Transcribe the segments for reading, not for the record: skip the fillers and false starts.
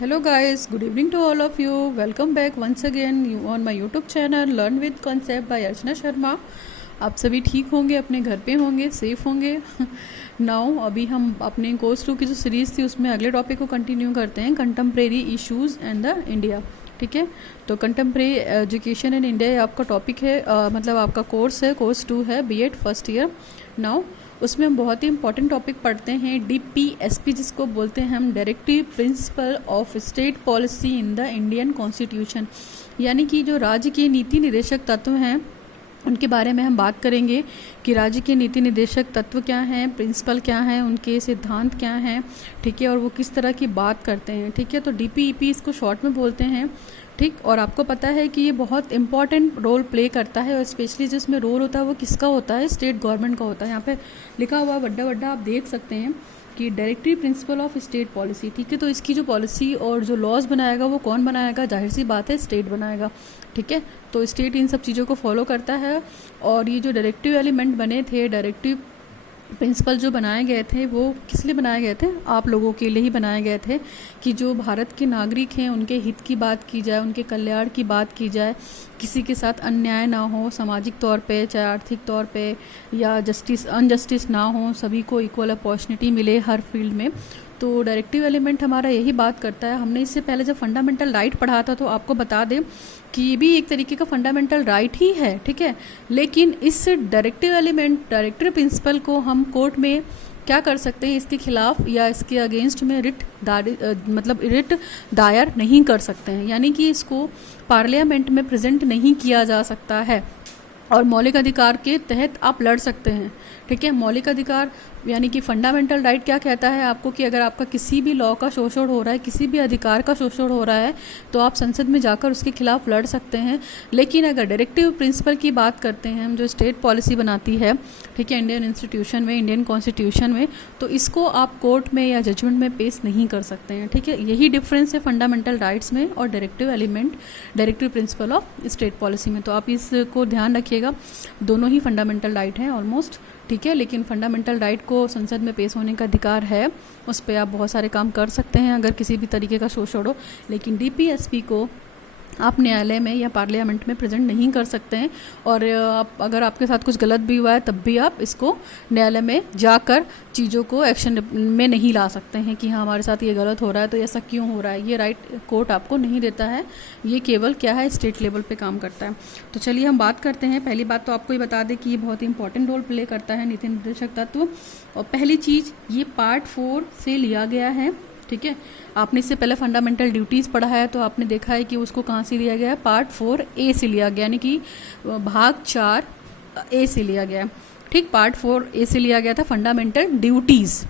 Hello guys, good evening to all of you. Welcome back once again on my YouTube channel Learn with Concept by Archana Sharma. आप सभी ठीक होंगे, अपने घर पे होंगे, सेफ होंगे. नाउ अभी हम अपने कोर्स 2 की जो सीरीज़ थी उसमें अगले टॉपिक को कंटिन्यू करते हैं, contemporary issues and the India. ठीक है, तो कंटेम्प्रेरी एजुकेशन इन इंडिया ये आपका टॉपिक है, मतलब आपका कोर्स है, कोर्स 2 है, B.Ed फर्स्ट ईयर. नाउ उसमें हम बहुत ही इंपॉर्टेंट टॉपिक पढ़ते हैं, DPSP जिसको बोलते हैं हम, directive principle of state policy in the Indian constitution. यानी कि जो राज्य के नीति निर्देशक तत्व हैं उनके बारे में हम बात करेंगे कि राज्य के नीति निर्देशक तत्व क्या हैं, प्रिंसिपल क्या हैं, उनके सिद्धांत क्या हैं. ठीक है, और वो किस तरह की बात करते हैं. ठीक है, तो DPEP इसको शॉर्ट में बोलते हैं. ठीक, और आपको पता है कि ये बहुत इंपॉर्टेंट रोल प्ले करता है, और स्पेशली जिसमें रोल होता है वो किसका होता है, स्टेट गवर्नमेंट का होता है. यहाँ पे लिखा हुआ बड्डा बड्डा आप देख सकते हैं कि directive principle of state policy. ठीक है, तो इसकी जो पॉलिसी और जो लॉज बनाएगा वो कौन बनाएगा, जाहिर सी बात है स्टेट बनाएगा. ठीक है, तो स्टेट इन सब चीज़ों को फॉलो करता है. और ये जो डायरेक्टिव एलिमेंट बने थे, डायरेक्टिव प्रिंसिपल जो बनाए गए थे वो किस लिए बनाए गए थे, आप लोगों के लिए ही बनाए गए थे कि जो भारत के नागरिक हैं उनके हित की बात की जाए, उनके कल्याण की बात की जाए, किसी के साथ अन्याय ना हो सामाजिक तौर पे, चाहे आर्थिक तौर पे, या अनजस्टिस ना हो, सभी को इक्वल अपॉर्चुनिटी मिले हर फील्ड में. तो डायरेक्टिव एलिमेंट हमारा यही बात करता है. हमने इससे पहले जब फंडामेंटल राइट पढ़ा था तो आपको बता दें कि ये भी एक तरीके का फंडामेंटल राइट ही है. ठीक है, लेकिन इस डायरेक्टिव एलिमेंट, डायरेक्टिव प्रिंसिपल को हम कोर्ट में क्या कर सकते हैं, इसके खिलाफ या इसके अगेंस्ट में रिट दायर नहीं कर सकते हैं. यानी कि इसको पार्लियामेंट में प्रेजेंट नहीं किया जा सकता है, और मौलिक अधिकार के तहत आप लड़ सकते हैं. ठीक है, मौलिक अधिकार यानी कि फंडामेंटल राइट क्या कहता है आपको कि अगर आपका किसी भी लॉ का शोषण हो रहा है, किसी भी अधिकार का शोषण हो रहा है, तो आप संसद में जाकर उसके खिलाफ लड़ सकते हैं. लेकिन अगर डायरेक्टिव प्रिंसिपल की बात करते हैं हम, जो स्टेट पॉलिसी बनाती है, ठीक है, इंडियन इंस्टीट्यूशन में, इंडियन कॉन्स्टिट्यूशन में, तो इसको आप कोर्ट में या जजमेंट में पेश नहीं कर सकते हैं. ठीक है, यही डिफरेंस है फंडामेंटल राइट्स में और directive element, directive principle of state policy में. तो आप इसको ध्यान रखिएगा, दोनों ही फंडामेंटल राइट हैं ऑलमोस्ट. ठीक है, लेकिन फंडामेंटल राइट को संसद में पेश होने का अधिकार है, उस पर आप बहुत सारे काम कर सकते हैं अगर किसी भी तरीके का शोषण हो. लेकिन DPSP को आप न्यायालय में या पार्लियामेंट में प्रेजेंट नहीं कर सकते हैं. और अगर आपके साथ कुछ गलत भी हुआ है तब भी आप इसको न्यायालय में जाकर चीज़ों को एक्शन में नहीं ला सकते हैं कि हाँ हमारे साथ ये गलत हो रहा है तो ऐसा क्यों हो रहा है. ये राइट कोर्ट आपको नहीं देता है, ये केवल क्या है, स्टेट लेवल पे काम करता है. तो चलिए हम बात करते हैं. पहली बात तो आपको ये बता दें कि ये बहुत ही इंपॉर्टेंट रोल प्ले करता है, नीति निर्देशक तत्व. और पहली चीज़, ये पार्ट 4 से लिया गया है. ठीक है, आपने इससे पहले फंडामेंटल ड्यूटीज़ पढ़ा है तो आपने देखा है कि उसको कहाँ से लिया गया है, पार्ट 4A से लिया गया, यानी कि भाग 4A से लिया गया. ठीक, पार्ट 4A से लिया गया था फंडामेंटल ड्यूटीज़.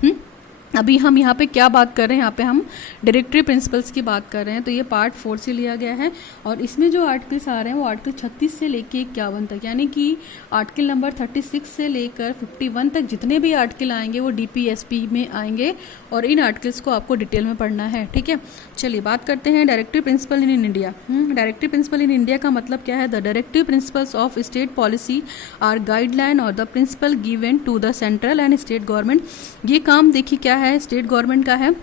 अभी हम यहाँ पे क्या बात कर रहे हैं, यहाँ पे हम डायरेक्टिव प्रिंसिपल्स की बात कर रहे हैं. तो ये पार्ट 4 से लिया गया है, और इसमें जो आर्टिकल्स आ रहे हैं वो आर्टिकल 36 से लेके 51 तक, यानी कि आर्टिकल नंबर 36 से लेकर 51 तक जितने भी आर्टिकल आएंगे वो DPSP में आएंगे, और इन आर्टिकल्स को आपको डिटेल में पढ़ना है. ठीक है, चलिए बात करते हैं directive principle in India. Directive principle in India का मतलब क्या है, the directive principles of state policy are guideline और the principle given to the central and state government. ये काम देखिए क्या है, स्टेट गवर्नमेंट का है.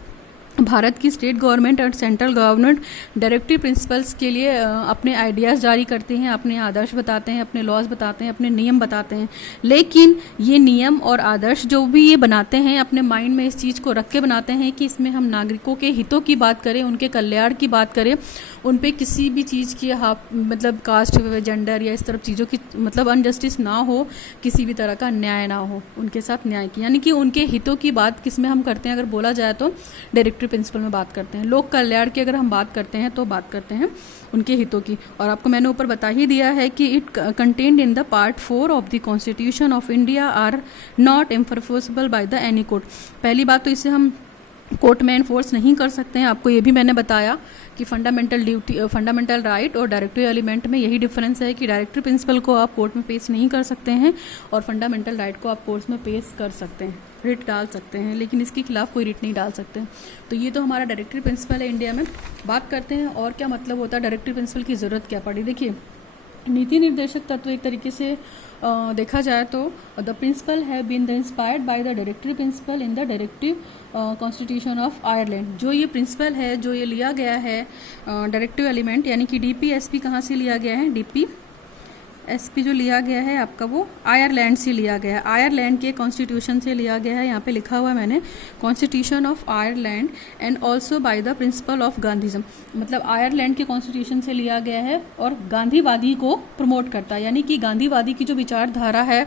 भारत की स्टेट गवर्नमेंट और सेंट्रल गवर्नमेंट डायरेक्टिव प्रिंसिपल्स के लिए अपने आइडियाज़ जारी करते हैं, अपने आदर्श बताते हैं, अपने लॉज बताते हैं, अपने नियम बताते हैं. लेकिन ये नियम और आदर्श जो भी ये बनाते हैं, अपने माइंड में इस चीज़ को रख के बनाते हैं कि इसमें हम नागरिकों के हितों की बात करें, उनके कल्याण की बात करें, उन पर किसी भी चीज़ की मतलब कास्ट, जेंडर या इस तरफ चीज़ों की मतलब अनजस्टिस ना हो, किसी भी तरह का अन्याय ना हो, उनके साथ न्याय की, यानी कि उनके हितों की बात किस में हम करते हैं, अगर बोला जाए तो डायरेक्टिव प्रिंसिपल में बात करते हैं. लोक कल्याण की अगर हम बात करते हैं तो बात करते हैं उनके हितों की. और आपको मैंने ऊपर बता ही दिया है कि it contained in the part 4 of the constitution of India are not enforceable by the any court. पहली बात तो इसे हम कोर्ट में एनफोर्स नहीं कर सकते हैं. आपको ये भी मैंने बताया कि फंडामेंटल राइट और डायरेक्टिव एलिमेंट में यही डिफरेंस है कि डायरेक्टिव प्रिंसिपल को आप कोर्ट में पेश नहीं कर सकते हैं, और फंडामेंटल राइट को आप कोर्ट में पेश कर सकते हैं, रिट डाल सकते हैं, लेकिन इसके खिलाफ कोई रिट नहीं डाल सकते. तो ये तो हमारा डायरेक्टिव प्रिंसिपल है इंडिया में. बात करते हैं और क्या मतलब होता है डायरेक्टिव प्रिंसिपल की ज़रूरत क्या पड़ी. देखिए, नीति निर्देशक तत्व एक तरीके से देखा जाए तो the principle have been the inspired by the directive principle in the directive constitution of Ireland. जो ये प्रिंसिपल है, जो ये लिया गया है डायरेक्टिव एलिमेंट यानी कि डीपीएसपी कहाँ से लिया गया है, डीपीएसपी जो लिया गया है आपका वो आयरलैंड से लिया गया है, आयरलैंड के कॉन्स्टिट्यूशन से लिया गया है। यहाँ पे लिखा हुआ है मैंने constitution of Ireland and also by the principle of Gandhism, मतलब आयरलैंड के कॉन्स्टिट्यूशन से लिया गया है और गांधीवादी को प्रमोट करता है, यानी कि गांधीवादी की जो विचारधारा है।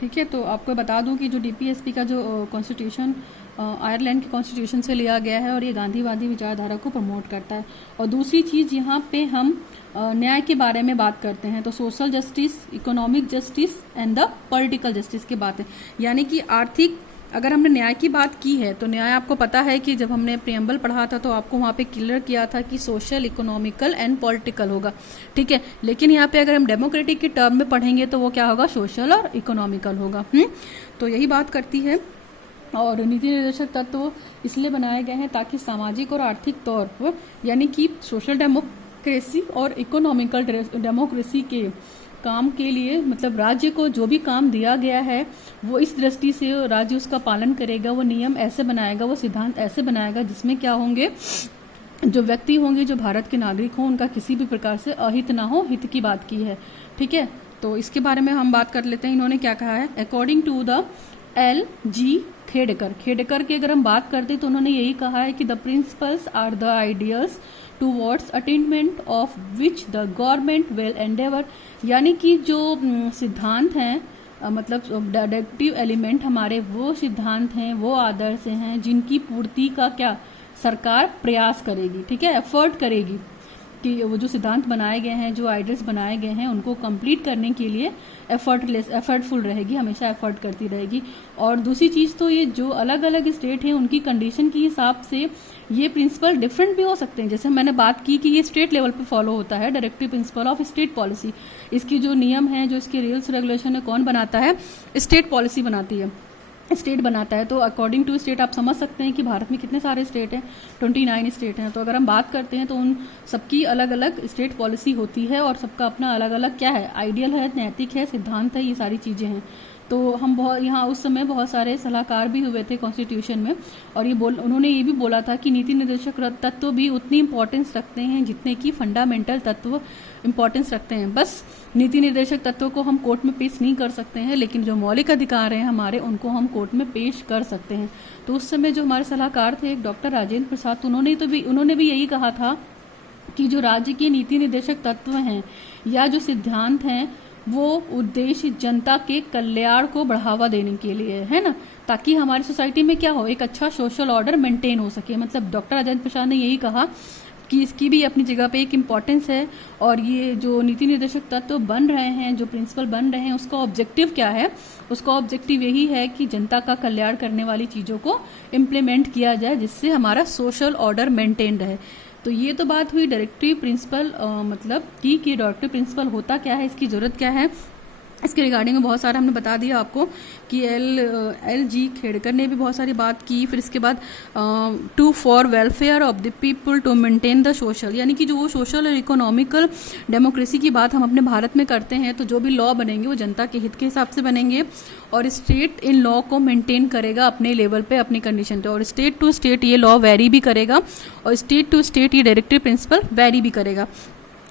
ठीक है, तो आपको बता दूं कि जो डीपीएसपी का जो कॉन्स्टिट्यूशन आयरलैंड के कॉन्स्टिट्यूशन से लिया गया है और ये गांधीवादी विचारधारा को प्रमोट करता है। और दूसरी चीज़ यहाँ पे हम न्याय के बारे में बात करते हैं तो social justice, economic justice and the political justice की बात है, यानी कि आर्थिक, अगर हमने न्याय की बात की है तो न्याय आपको पता है कि जब हमने प्रियम्बल पढ़ा था तो आपको वहाँ पे क्लियर किया था कि सोशल, इकोनॉमिकल एंड पॉलिटिकल होगा। ठीक है, लेकिन यहाँ पे अगर हम डेमोक्रेटिक के टर्म में पढ़ेंगे तो वो क्या होगा, सोशल और इकोनॉमिकल होगा। तो यही बात करती है। और नीति निर्देशक तत्व इसलिए बनाए गए हैं ताकि सामाजिक और आर्थिक तौर पर, यानी कि सोशल डेमोक्रेसी और इकोनॉमिकल डेमोक्रेसी के काम के लिए, मतलब राज्य को जो भी काम दिया गया है वो इस दृष्टि से राज्य उसका पालन करेगा, वो नियम ऐसे बनाएगा, वो सिद्धांत ऐसे बनाएगा जिसमें क्या होंगे, जो व्यक्ति होंगे, जो भारत के नागरिक हों, उनका किसी भी प्रकार से अहित ना हो, हित की बात की है। ठीक है, तो इसके बारे में हम बात कर लेते हैं। इन्होंने क्या कहा है, according to the LG Khedkar की अगर हम बात करते तो उन्होंने यही कहा है कि the principles are the ideals towards attainment of which the government will endeavour, यानी कि जो सिद्धांत हैं, मतलब डायरेक्टिव एलिमेंट हमारे वो सिद्धांत हैं, वो आदर्श हैं जिनकी पूर्ति का क्या सरकार प्रयास करेगी। ठीक है, एफर्ट करेगी कि वो जो सिद्धांत बनाए गए हैं, जो आइडियल्स बनाए गए हैं, उनको कंप्लीट करने के लिए एफर्टफुल रहेगी, हमेशा एफर्ट करती रहेगी। और दूसरी चीज़ तो ये जो अलग अलग स्टेट हैं उनकी कंडीशन के हिसाब से ये प्रिंसिपल डिफरेंट भी हो सकते हैं। जैसे मैंने बात की कि ये स्टेट लेवल पे फॉलो होता है, directive principle of state policy, इसकी जो नियम है, जो इसके रूल्स रेगुलेशन है, कौन बनाता है, स्टेट पॉलिसी बनाती है, स्टेट बनाता है। तो अकॉर्डिंग टू स्टेट आप समझ सकते हैं कि भारत में कितने सारे स्टेट हैं, 29 स्टेट हैं। तो अगर हम बात करते हैं तो उन सबकी अलग अलग स्टेट पॉलिसी होती है और सबका अपना अलग अलग क्या है, आइडियल है, नैतिक है, सिद्धांत है, ये सारी चीज़ें हैं। तो हम यहाँ उस समय बहुत सारे सलाहकार भी हुए थे कॉन्स्टिट्यूशन में, और उन्होंने ये भी बोला था कि नीति निर्देशक तत्व भी उतनी इंपॉर्टेंस रखते हैं जितने कि फंडामेंटल तत्व इंपॉर्टेंस रखते हैं। बस नीति निर्देशक तत्वों को हम कोर्ट में पेश नहीं कर सकते हैं, लेकिन जो मौलिक अधिकार हैं हमारे, उनको हम कोर्ट में पेश कर सकते हैं। तो उस समय जो हमारे सलाहकार थे डॉक्टर राजेंद्र प्रसाद, उन्होंने भी यही कहा था कि जो राज्य के नीति निर्देशक तत्व हैं या जो सिद्धांत हैं वो उद्देश्य जनता के कल्याण को बढ़ावा देने के लिए है ना, ताकि हमारी सोसाइटी में क्या हो, एक अच्छा सोशल ऑर्डर मेंटेन हो सके। मतलब डॉक्टर राजेंद्र प्रसाद ने यही कहा कि इसकी भी अपनी जगह पे एक इम्पॉर्टेंस है। और ये जो नीति निर्देशक तत्व बन रहे हैं, जो प्रिंसिपल बन रहे हैं, उसका ऑब्जेक्टिव क्या है, उसका ऑब्जेक्टिव यही है कि जनता का कल्याण करने वाली चीज़ों को इम्प्लीमेंट किया जाए जिससे हमारा सोशल ऑर्डर मेंटेन रहे। तो ये तो बात हुई डायरेक्टिव प्रिंसिपल, मतलब कि डायरेक्टिव प्रिंसिपल होता क्या है, इसकी ज़रूरत क्या है, इसके रिगार्डिंग में बहुत सारा हमने बता दिया आपको कि LG खेडकर ने भी बहुत सारी बात की। फिर इसके बाद to for welfare of the people to maintain the social, यानी कि जो वो सोशल और इकोनॉमिकल डेमोक्रेसी की बात हम अपने भारत में करते हैं, तो जो भी लॉ बनेंगे वो जनता के हित के हिसाब से बनेंगे और स्टेट इन लॉ को मेंटेन करेगा अपने लेवल पे, अपनी कंडीशन पे। और स्टेट टू स्टेट ये लॉ वेरी भी करेगा और स्टेट टू स्टेट ये डायरेक्टिव प्रिंसिपल वेरी भी करेगा।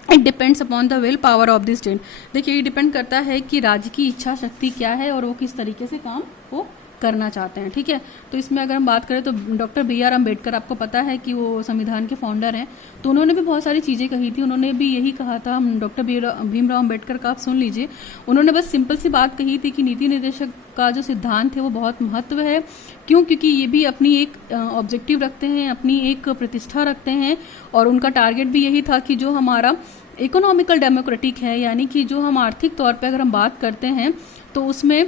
It depends upon the will power of the state. देखिए, ये डिपेंड करता है कि राज्य की इच्छा शक्ति क्या है और वो किस तरीके से काम को करना चाहते हैं। ठीक है, तो इसमें अगर हम बात करें तो डॉक्टर BR अम्बेडकर, आपको पता है कि वो संविधान के फाउंडर हैं, तो उन्होंने भी बहुत सारी चीज़ें कही थी। उन्होंने भी यही कहा था, हम डॉक्टर भीमराव अम्बेडकर का आप सुन लीजिए। उन्होंने बस सिंपल सी बात कही थी कि नीति निर्देशक का जो सिद्धांत है वो बहुत महत्व है। क्यों? क्योंकि ये भी अपनी एक ऑब्जेक्टिव रखते हैं, अपनी एक प्रतिष्ठा रखते हैं और उनका टारगेट भी यही था कि जो हमारा इकोनॉमिकल डेमोक्रेटिक है, यानी कि जो हम आर्थिक तौर पे अगर हम बात करते हैं तो उसमें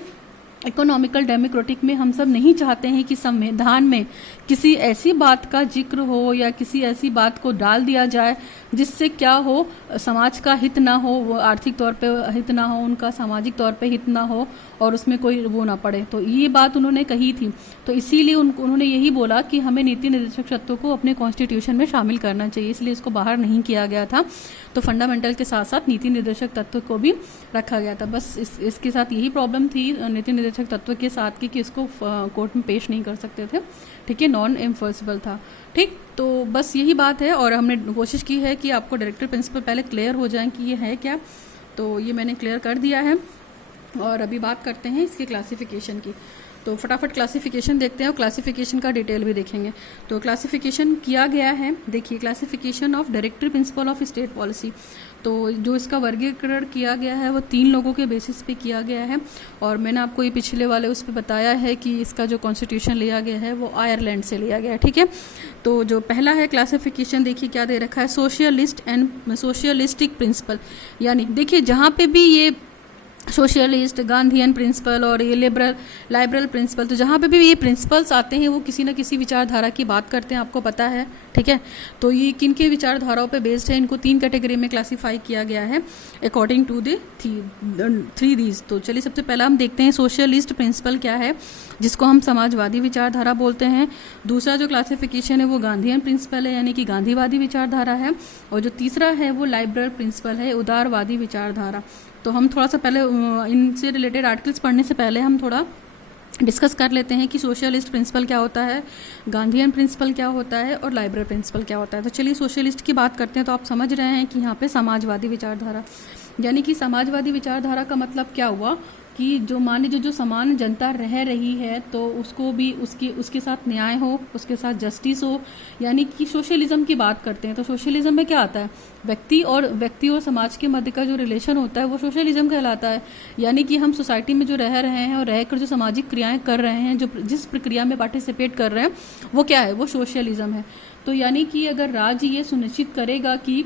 इकोनॉमिकल डेमोक्रेटिक में हम सब नहीं चाहते हैं कि संविधान में किसी ऐसी बात का जिक्र हो या किसी ऐसी बात को डाल दिया जाए जिससे क्या हो, समाज का हित ना हो, वो आर्थिक तौर पे हित ना हो, उनका सामाजिक तौर पे हित ना हो और उसमें कोई वो ना पड़े। तो ये बात उन्होंने कही थी। तो इसीलिए उन्होंने यही बोला कि हमें नीति निर्देशक तत्वों को अपने कॉन्स्टिट्यूशन में शामिल करना चाहिए, इसलिए इसको बाहर नहीं किया गया था। तो फंडामेंटल के साथ साथ नीति निर्देशक तत्व को भी रखा गया था। बस इसके साथ यही प्रॉब्लम थी नीति निर्देशक तत्व के साथ कि इसको कोर्ट में पेश नहीं कर सकते थे, ठीक है, नॉन एन्फोर्सेबल था। ठीक, तो बस यही बात है और हमने कोशिश की है कि आपको डायरेक्टिव प्रिंसिपल पहले क्लियर हो जाएं कि ये है क्या। तो ये मैंने क्लियर कर दिया है और अभी बात करते हैं इसके क्लासिफिकेशन की। तो फटाफट क्लासिफिकेशन देखते हैं और क्लासिफिकेशन का डिटेल भी देखेंगे। तो क्लासिफिकेशन किया गया है, देखिए classification of directive principle of state policy. तो जो इसका वर्गीकरण किया गया है वो 3 लोगों के बेसिस पे किया गया है और मैंने आपको ये पिछले वाले उस पर बताया है कि इसका जो कॉन्स्टिट्यूशन लिया गया है वो आयरलैंड से लिया गया है, ठीक है। तो जो पहला है क्लासिफिकेशन, देखिए क्या दे रखा है, सोशलिस्ट एंड सोशलिस्टिक प्रिंसिपल। यानी देखिए जहाँ पे भी ये सोशलिस्ट, गांधीयन प्रिंसिपल और ये लाइबरल प्रिंसिपल, तो जहाँ पे भी ये प्रिंसिपल्स आते हैं वो किसी न किसी विचारधारा की बात करते हैं, आपको पता है, ठीक है। तो ये किन के विचारधाराओं पे बेस्ड है, इनको 3 कैटेगरी में क्लासीफाई किया गया है अकॉर्डिंग टू द 3 दीज। तो चलिए सबसे पहला हम देखते हैं सोशलिस्ट प्रिंसिपल क्या है, जिसको हम समाजवादी विचारधारा बोलते हैं। दूसरा जो क्लासिफिकेशन है वो गांधीयन प्रिंसिपल है, यानी कि गांधीवादी विचारधारा है। और जो तीसरा है वो लाइबरल प्रिंसिपल है, उदारवादी विचारधारा। तो हम थोड़ा सा पहले इनसे रिलेटेड आर्टिकल्स पढ़ने से पहले हम थोड़ा डिस्कस कर लेते हैं कि सोशलिस्ट प्रिंसिपल क्या होता है, गांधीयन प्रिंसिपल क्या होता है और लाइबरल प्रिंसिपल क्या होता है। तो चलिए सोशलिस्ट की बात करते हैं। तो आप समझ रहे हैं कि यहाँ पे समाजवादी विचारधारा, यानी कि समाजवादी विचारधारा का मतलब क्या हुआ कि जो मान लीजिए जो समान जनता रह रही है तो उसको भी उसके साथ न्याय हो, उसके साथ जस्टिस हो, यानी कि सोशलिज्म की बात करते हैं। तो सोशलिज्म में क्या आता है, व्यक्ति और समाज के मध्य का जो रिलेशन होता है वो सोशलिज्म कहलाता है। यानी कि हम सोसाइटी में जो रह रहे हैं और रहकर जो सामाजिक क्रियाएं कर रहे हैं, जो जिस प्रक्रिया में पार्टिसिपेट कर रहे हैं वो क्या है, वो सोशलिज्म है। तो यानी कि अगर राज्य ये सुनिश्चित करेगा कि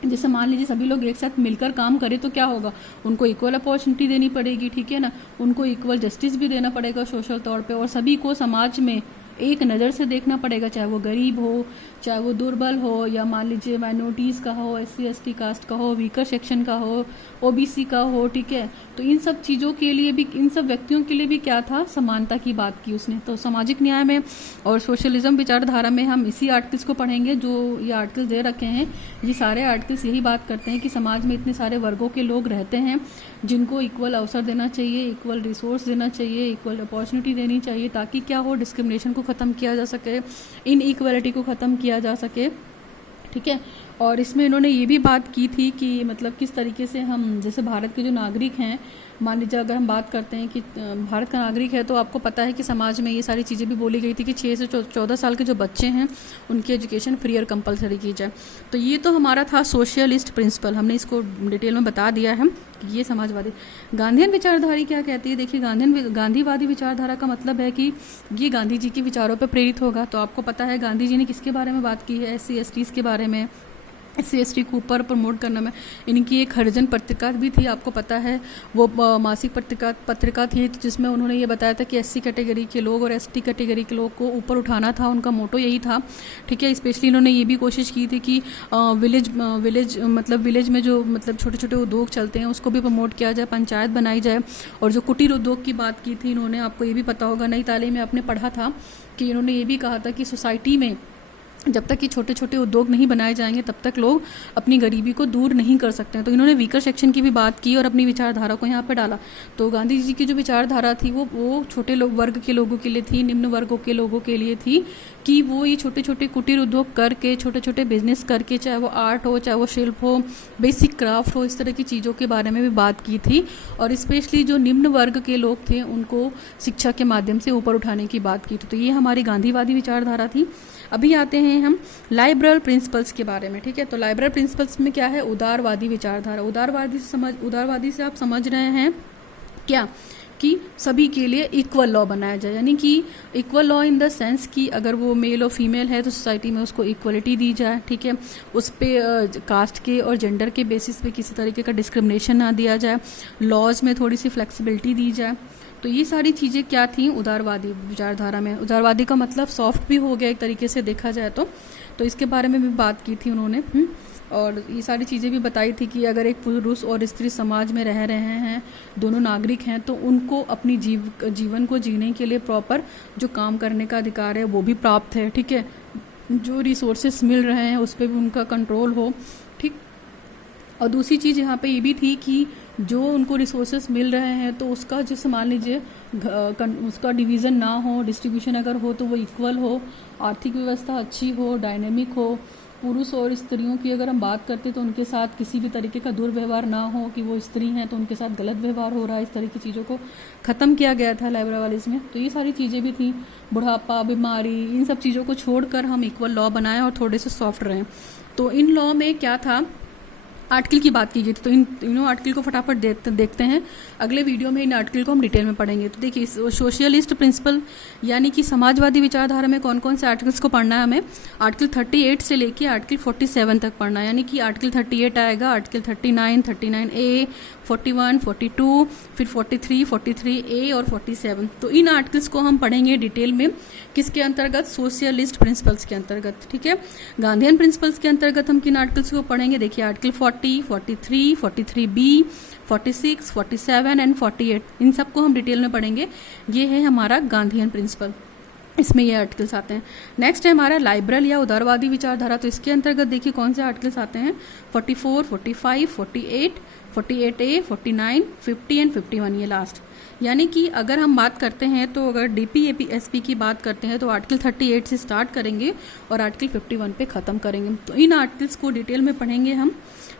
जैसे मान लीजिए सभी लोग एक साथ मिलकर काम करें तो क्या होगा, उनको इक्वल अपॉर्चुनिटी देनी पड़ेगी, ठीक है ना, उनको इक्वल जस्टिस भी देना पड़ेगा सोशल तौर पे, और सभी को समाज में एक नज़र से देखना पड़ेगा, चाहे वो गरीब हो, चाहे वो दुर्बल हो, या मान लीजिए माइनॉरिटीज़ का हो, SC/ST कास्ट का हो, वीकर सेक्शन का हो, OBC का हो, ठीक है। तो इन सब चीज़ों के लिए भी, इन सब व्यक्तियों के लिए भी क्या था, समानता की बात की उसने। तो सामाजिक न्याय में और सोशलिज्म विचारधारा में हम इसी आर्टिकल्स को पढ़ेंगे जो ये आर्टिकल्स दे रखे हैं। ये सारे आर्टिकल्स यही बात करते हैं कि समाज में इतने सारे वर्गों के लोग रहते हैं जिनको इक्वल अवसर देना चाहिए, इक्वल रिसोर्स देना चाहिए, इक्वल अपॉर्चुनिटी देनी चाहिए, ताकि क्या हो, डिस्क्रिमिनेशन को ख़त्म किया जा सके, इनइक्वालिटी को ख़त्म किया जा सके, ठीक है। और इसमें इन्होंने ये भी बात की थी कि मतलब किस तरीके से हम, जैसे भारत के जो नागरिक हैं, मान लीजिए अगर हम बात करते हैं कि भारत का नागरिक है तो आपको पता है कि समाज में ये सारी चीज़ें भी बोली गई थी कि 6 से 14 साल के जो बच्चे हैं उनकी एजुकेशन फ्री और कंपलसरी की जाए। तो ये तो हमारा था सोशलिस्ट प्रिंसिपल, हमने इसको डिटेल में बता दिया है कि ये समाजवादी। गांधीयन विचारधारा क्या कहती है, देखिए गांधीवादी विचारधारा का मतलब है कि ये गांधी जी के विचारों पर प्रेरित होगा। तो आपको पता है गांधी जी ने किसके बारे में बात की है, SC/ST के बारे में, SC/ST को ऊपर प्रमोट करने में। इनकी एक हरिजन पत्रिका भी थी, आपको पता है, वो मासिक पत्रिका थी जिसमें उन्होंने ये बताया था कि SC कैटेगरी के लोग और ST कैटेगरी के लोग को ऊपर उठाना था, उनका मोटो यही था, ठीक है। स्पेशली इन्होंने ये भी कोशिश की थी कि विलेज में जो मतलब छोटे छोटे उद्योग चलते हैं उसको भी प्रमोट किया जाए, पंचायत बनाई जाए। और जो कुटीर उद्योग की बात की थी इन्होंने, आपको ये भी पता होगा, नई तालीम में आपने पढ़ा था कि इन्होंने ये भी कहा था कि सोसाइटी में जब तक ये छोटे छोटे उद्योग नहीं बनाए जाएंगे तब तक लोग अपनी गरीबी को दूर नहीं कर सकते हैं। तो इन्होंने वीकर सेक्शन की भी बात की और अपनी विचारधारा को यहाँ पे डाला। तो गांधी जी की जो विचारधारा थी वो छोटे वर्ग के लोगों के लिए थी, निम्न वर्गों के लोगों के लिए थी, कि वो ये छोटे छोटे कुटीर उद्योग करके, छोटे छोटे बिजनेस करके, चाहे वो आर्ट हो, चाहे वो शिल्प हो, बेसिक क्राफ्ट हो, इस तरह की चीज़ों के बारे में भी बात की थी। और स्पेशली जो निम्न वर्ग के लोग थे उनको शिक्षा के माध्यम से ऊपर उठाने की बात की थी। तो ये हमारी गांधीवादी विचारधारा थी। अभी आते हैं हम लाइबरल प्रिंसिपल्स के बारे में, ठीक है। तो लाइबरल प्रिंसिपल्स में क्या है, उदारवादी विचारधारा। उदारवादी से आप समझ रहे हैं क्या कि सभी के लिए इक्वल लॉ बनाया जाए, यानी कि equal law in the sense कि अगर वो मेल और फीमेल है तो सोसाइटी में उसको इक्वलिटी दी जाए, ठीक है, उस पर कास्ट के और जेंडर के बेसिस पे किसी तरीके का डिस्क्रिमिनेशन ना दिया जाए, लॉज में थोड़ी सी फ्लेक्सिबिलिटी दी जाए। तो ये सारी चीज़ें क्या थी उदारवादी विचारधारा में। उदारवादी का मतलब सॉफ्ट भी हो गया एक तरीके से देखा जाए तो इसके बारे में भी बात की थी उन्होंने। और ये सारी चीज़ें भी बताई थी कि अगर एक पुरुष और स्त्री समाज में रह रहे हैं, दोनों नागरिक हैं, तो उनको अपनी जीवन को जीने के लिए प्रॉपर जो काम करने का अधिकार है वो भी प्राप्त है, ठीक है, जो रिसोर्सेस मिल रहे हैं उस पर भी उनका कंट्रोल हो, ठीक। और दूसरी चीज़ यहाँ पे ये भी थी कि जो उनको रिसोर्सेस मिल रहे हैं तो उसका जैसे मान लीजिए उसका डिवीज़न ना हो, डिस्ट्रीब्यूशन अगर हो तो वो इक्वल हो, आर्थिक व्यवस्था अच्छी हो, डायनेमिक हो, पुरुष और स्त्रियों की अगर हम बात करते तो उनके साथ किसी भी तरीके का दुर्व्यवहार ना हो कि वो स्त्री हैं तो उनके साथ गलत व्यवहार हो रहा है, इस तरह की चीज़ों को ख़त्म किया गया था लिबरलिज्म में। तो ये सारी चीज़ें भी थी, बुढ़ापा, बीमारी, इन सब चीज़ों को छोड़कर हम इक्वल लॉ बनाएं और थोड़े से सॉफ्ट रहें। तो इन लॉ में क्या था, आर्टिकल की बात की गई थी, तो इन आर्टिकल को फटाफट देखते हैं। अगले वीडियो में इन आर्टिकल को हम डिटेल में पढ़ेंगे। तो देखिए सोशलिस्ट प्रिंसिपल यानी कि समाजवादी विचारधारा में कौन कौन से आर्टिकल्स को पढ़ना है हमें, आर्टिकल 38 से लेके आर्टिकल 47 तक पढ़ना है। यानी कि आर्टिकल 38 आएगा, आर्टिकल 39, 39A, 41, 42, फिर 43, 43A और 47। तो इन आर्टिकल्स को हम पढ़ेंगे डिटेल में, किसके अंतर्गत, सोशलिस्ट प्रिंसिपल्स के अंतर्गत, ठीक है। गांधीयन प्रिंसिपल्स के अंतर्गत हम किन आर्टिकल्स को पढ़ेंगे, देखिए आर्टिकल 40, 43, 43B, 46, 47 एंड 48, इन सबको हम डिटेल में पढ़ेंगे। ये है हमारा गांधीयन प्रिंसिपल, इसमें ये आर्टिकल्स आते हैं। नेक्स्ट है हमारा लाइबरल या उदारवादी विचारधारा। तो इसके अंतर्गत देखिए कौन से आर्टिकल्स आते हैं, 44, 45, 48, 48A, 49, 50 एंड 51, ये लास्ट। यानी कि अगर हम बात करते हैं तो अगर DPAP-SP की बात करते हैं तो आर्टिकल 38 से स्टार्ट करेंगे और आर्टिकल 51 पे ख़त्म करेंगे। तो इन आर्टिकल्स को डिटेल में पढ़ेंगे हम,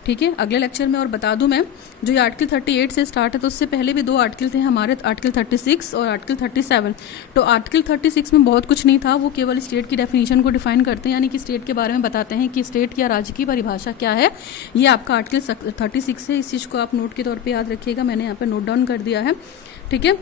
ठीक है, अगले लेक्चर में। और बता दूं मैं, जो ये आर्टिकल 38 से स्टार्ट है तो उससे पहले भी 2 आर्टिकल थे हमारे, आर्टिकल 36 और आर्टिकल 37। तो आर्टिकल 36 में बहुत कुछ नहीं था, वो केवल स्टेट की डेफिनेशन को डिफाइन करते हैं, यानी कि स्टेट के बारे में बताते हैं कि स्टेट या राज्य की परिभाषा क्या है। ये आपका आर्टिकल 36 है, इस चीज़ को आप नोट के तौर पर याद रखिएगा, मैंने यहाँ पर नोट डाउन कर दिया है, ठीक है।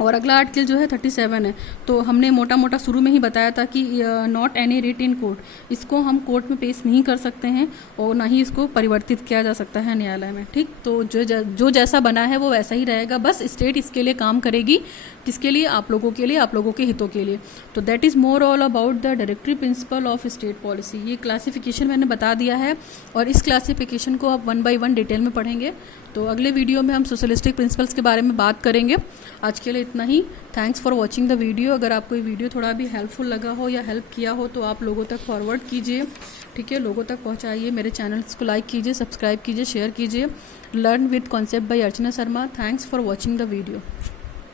और अगला आर्टिकल जो है 37 है। तो हमने मोटा मोटा शुरू में ही बताया था कि not any writ in court, इसको हम कोर्ट में पेश नहीं कर सकते हैं और ना ही इसको परिवर्तित किया जा सकता है न्यायालय में, ठीक। तो जो जैसा बना है वो वैसा ही रहेगा, बस स्टेट इसके लिए काम करेगी, किसके लिए, आप लोगों के लिए, आप लोगों के हितों के लिए। तो that is more all about the directory principle of state policy. ये क्लासिफिकेशन मैंने बता दिया है और इस क्लासिफिकेशन को आप 1 by 1 डिटेल में पढ़ेंगे। तो अगले वीडियो में हम सोशलिस्टिक प्रिंसिपल्स के बारे में बात करेंगे। आज के लिए इतना ही। Thanks for watching the video. अगर आपको ये वीडियो थोड़ा भी हेल्पफुल लगा हो या हेल्प किया हो तो आप लोगों तक फॉरवर्ड कीजिए, ठीक है, लोगों तक पहुंचाइए। मेरे चैनल्स को लाइक कीजिए, सब्सक्राइब कीजिए, शेयर कीजिए। Learn with concept bye Archana Sharma. Thanks for watching the video.